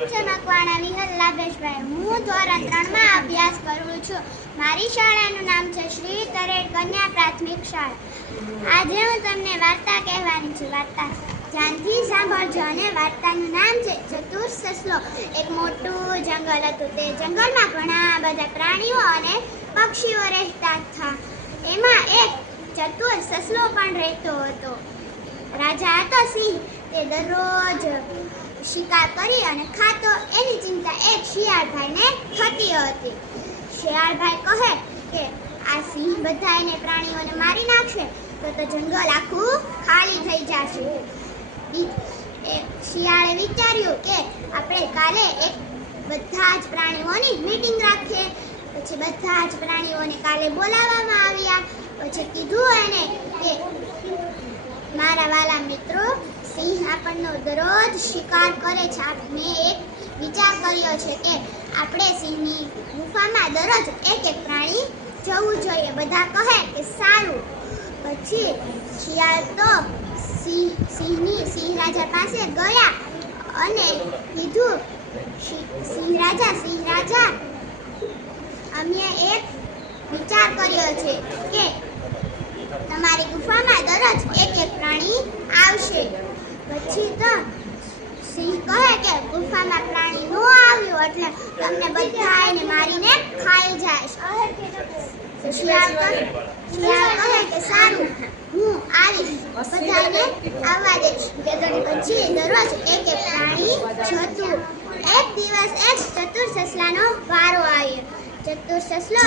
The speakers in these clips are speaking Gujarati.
મકવાણા વિહલ લાભેશભાઈ. હું ધોરણ 3 માં અભ્યાસ કરું છું. મારી શાળાનું નામ છે શ્રી તરેડ કન્યા પ્રાથમિક શાળા. આજે હું તમને વાર્તા કહેવાની છું. વાર્તા ધ્યાનથી સાંભળજો. અને વાર્તાનું નામ છે ચતુર સસલો. એક મોટું જંગલ હતું. તે જંગલમાં ઘણા બધા પ્રાણીઓ અને પક્ષીઓ રહેતા હતા. એમાં એક ચતુર સસલો પણ રહેતો હતો. રાજા હતો સિંહ. તે દરરોજ શિકાર કરી અને ખાતો. એની ચિંતા એક શિયાળભાઈને થતી હતી. શિયાળભાઈ કહે કે આ સિંહ બધા એને પ્રાણીઓને મારી નાખશે તો જંગલ આખું ખાલી થઈ જશે. શિયાળે વિચાર્યું કે આપણે કાલે એક બધા જ પ્રાણીઓની મીટિંગ રાખીએ. પછી બધા જ પ્રાણીઓને કાલે બોલાવવામાં આવ્યા. પછી કીધું એને કે મારા વાલા મિત્રો, સિંહ આપણનો દરરોજ શિકાર કરે છે. મેં એક વિચાર કર્યો છે કે આપણે સિંહની ગુફામાં દરરોજ એક પ્રાણી જવું જોઈએ. બધા કહે કે સારું. પછી શિયાળ તો સિંહ રાજા પાસે ગયા અને કીધું, સિંહ રાજા, અમે એક વિચાર કર્યો છે કે તમારી ગુફામાં દરરોજ એક પ્રાણી આવશે. પછી તો સિંહ કહે કે ગુફામાં પ્રાણી ન આવ્યું એટલે તમને બધાને મારીને ખાઈ જાય. શિયાળ કહે કે સારું, હું આવીશ, બધાને આવવા દઈશ. પછી દરરોજ એક પ્રાણી જતું. એક દિવસ એક ચતુર સસલાનો વારો આવ્યો. ચતુર સસલો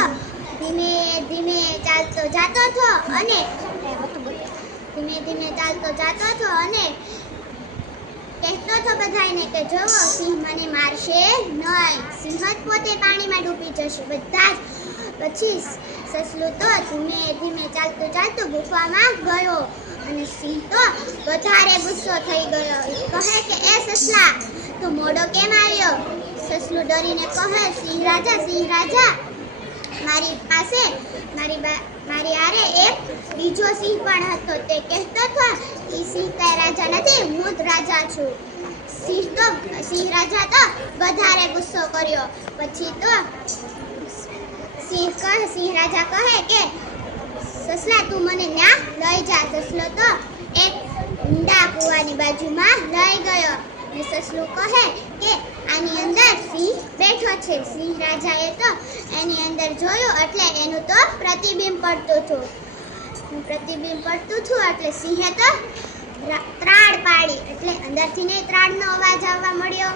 ધીમે ધીમે ચાલતો જાતો હતો અને કહેતો હતો બધાને કે જુઓ, સિંહ મને મારશે નહીં. સિંહ જ પોતે પાણીમાં ડૂબી જશે બધા જ. પછી સસલું તો ધીમે ધીમે ચાલતું ગુફામાં ગયો અને સિંહ તો વધારે ગુસ્સો થઈ ગયો. કહે કે એ સસલા, તું મોડો કેમ આવ્યો? સસલું ડરીને કહે, સિંહ રાજા, મારી પાસે મારી આરે એક બીજો સિંહ પણ હતો. તે કહેતો હતો કે સિંહ કઈ રાજા નથી, હું જ રાજા છું. સિંહ રાજા તો વધારે ગુસ્સો કર્યો. પછી તો સિંહ રાજા કહે કે સસલા, તું મને ન્યા લઈ જા. સસલો તો એક ઊંડા કૂવાની બાજુમાં લઈ ગયો. સસલું કહે કે આની અંદર સિંહ બેઠો છે. સિંહ રાજાએ તો એની અંદર જોયું એટલે એનું તો પ્રતિબિંબ પડતું હતું. એટલે સિંહે તો ત્રાડ પાડી. એટલે અંદરથી ને ત્રાડનો અવાજ આવવા મળ્યો.